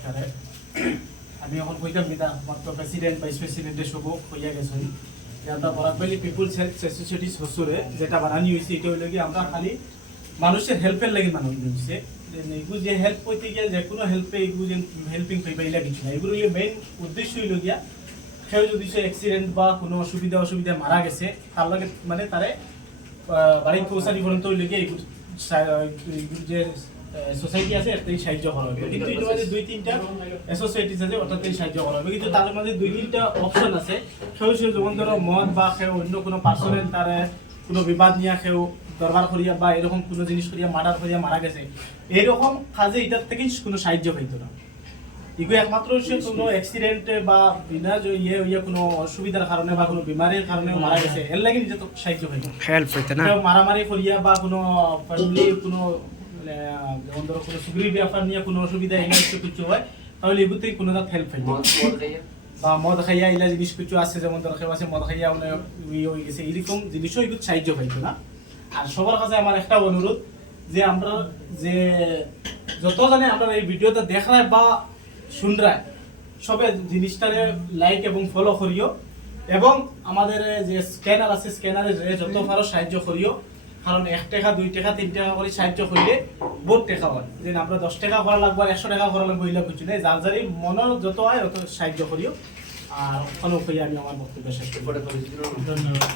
নমস্কার। আমি এখন কইতাম কিনা মাত্র প্রেসিডেন্ট ভাইস প্রেসিডেন্টের সব হইয়া গেছে যে আমরা বরাকবালি পিপুলস হেল্প সোসাইটি হসুরে যেটা বানানি হয়েছে এটা হইলে কি আমরা খালি মানুষের হেল্পের লাগি মানুষ হয়েছে এগুলো যে হেল্প করতে গিয়ে যে কোনো হেল্পে এগুলো যে হেল্পিং পাইবা কিছু না এগুলো মেইন উদ্দেশ্য হইল গিয়া সেও যদি সে অ্যাক্সিডেন্ট বা কোনো অসুবিধা মারা গেছে তার লাগে মানে তারে বাড়ি পৌঁছানি পর্যন্ত হইলে গিয়ে এগুলো যে সোসাইটি আছে এটাই সাহায্য করা হবে কিন্তু এর মধ্যে 2-3টা অ্যাসোসিয়েটিস আছে ওটাতেই সাহায্য করা হবে কিন্তু তার মধ্যে 2-3টা অপশন আছে সেও যেমন ধরো মদ বা সেও অন্য কোনো পার্সোনাল তার কোনো বিবাদ নিয়ে সেও দরবার করিয়া বা এরকম কোনো জিনিস করিয়া মার্ডার করিয়া মারা গেছে এইরকম কাজে এটার থেকে কোনো সাহায্য পাইতো না এগুলো একমাত্র হচ্ছে কোনো অ্যাক্সিডেন্টে বা বিনা কোনো অসুবিধার কারণে বা কোনো বিমারির কারণে মারা গেছে এর লাগে নিজে তো সাহায্য পাইতো হেল্প হইতো না মারামারি করিয়া বা কোনো ফ্যামিলি কোনো যেমন ধরো কোনো সুগ্রীব ব্যাপার নিয়ে কোনো অসুবিধা এনে কিছু হয় তাহলে এগুলোতে কোনো হেল্প পাইতো বা মদ খাইয়া এলা জিনিস কিছু আছে যেমন ধরো কেউ আছে মদ খাইয়া মানে হয়ে গেছে এইরকম জিনিসও এগুলো সাহায্য পাইতো না। আর সবার কাছে আমার একটা অনুরোধ যে আমরা যে যত জানে আমরা এই ভিডিওটা দেখায় বা শুনরায় সবে জিনিসটারে লাইক এবং ফলো করিও এবং আমাদের যে স্ক্যানার আছে স্ক্যানারে যত পারো সাহায্য করিও কারণ 1 টাকা 2 টাকা 3 টাকা করে সাহায্য করলে বহুত টাকা হয় যে আমরা 10 টাকা করা লাগবে 100 টাকা করা লাগবে এগুলো কিছু নেই যার যারই মনের যত হয় তত সাহায্য করিও। আর ওখানে আমি আমার বক্তব্য শেষ করি। ধন্যবাদ।